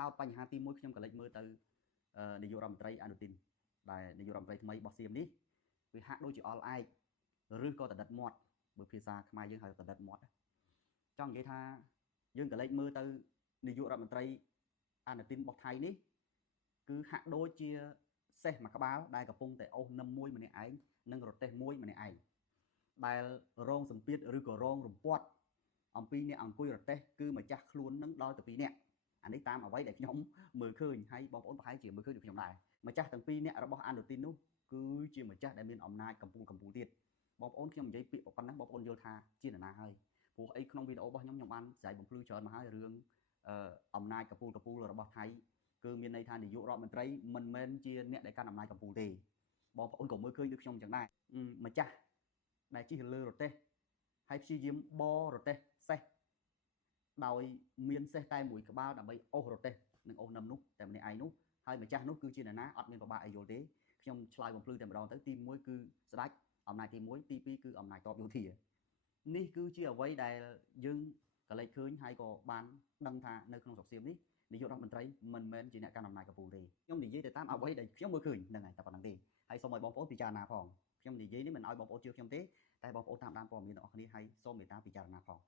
ដោតបញ្ហាទី1ខ្ញុំក៏លេចមើលទៅនាយករដ្ឋមន្ត្រីអនុទានដែលនាយករដ្ឋមន្ត្រីថ្មីរបស់សៀមនេះវាហាក់ដូចជាអល់ឯកឬក៏តដិតមាត់បើភាសាខ្មែរយើងហៅតដិតមាត់ចង់និយាយថាយើងក៏លេចមើលទៅនាយករដ្ឋមន្ត្រីអនុទានរបស់ថៃនេះគឺហាក់ដូចជាសេះមួយក្បាលដែលកំពុងតែអូសនឹមមួយម្នាក់ឯងនិងរទេះមួយម្នាក់ឯងដែលរងសម្ពាធឬក៏រងរំពាត់អំពីអ្នកអង្គុយរទេះគឺម្ចាស់ខ្លួននឹងដល់ទៅ2នាក់អានេះតាមអ្វីដែលខ្ញុំមើលឃើញហើយបងប្អូនប្រហែលជាមើលឃើញដូចខ្ញុំដែរម្ចាស់ទាំង2នាក់របស់អនុទាននោះគឺជាម្ចាស់ដែលមានអំណាចកម្ពុជាទៀតបងប្អូនខ្ញុំនិយាយពាក្យប៉ុណ្ណឹងបងប្អូនយល់ថាជានរណាហើយព្រោះអីក្នុងវីដេអូរបស់ខ្ញុំបានស្រ័យបំភ្លឺច្រើនមកហើយរឿងអំណាចកម្ពុជារបស់ថៃគឺមានន័យថានាយករដ្ឋមន្ត្រីមិនមែនជាអ្នកដែលកាន់អំណាចកម្ពុជាទេបងប្អូនក៏មើលឃើញដូចខ្ញុំចឹងដែរម្ចាស់ដែលជិះលើរទេះហើយព្យាយាមបររទេះសេះដោយមានសេះតែមួយក្បាលដើម្បីអូសរទេះនិងអូសនឹមនោះតែម្នាក់ឯងនោះហើយម្ចាស់នោះគឺជានរណាអត់មានប្របាកអីយល់ទេខ្ញុំឆ្លើយបំភ្លឺតែម្ដងទៅទី1គឺស្ដេចអំណាចទី1ទី2គឺអំណាចតបយោធានេះគឺជាអ្វីដែលយើងក៏លេចឃើញហើយក៏បានដឹងថានៅក្នុងស្រុកសៀមនេះនាយករដ្ឋមន្ត្រីមិនមែនជាអ្នកកាន់អំណាចកម្ពុជាទេខ្ញុំនិយាយទៅតាមអ្វីដែលខ្ញុំមើលឃើញហ្នឹងហើយតែប៉ុណ្្នឹងទេហើយសូមឲ្យបងប្អូនពិចារណាផងខ្ញុំនិយាយនេះមិនឲ្យបងប្អូនជឿខ្ញុំទេតែបងប្អូនតាមដានព័ត៌មានរបស់គ្នាហើយសូមមេត្តាពិចារណាផង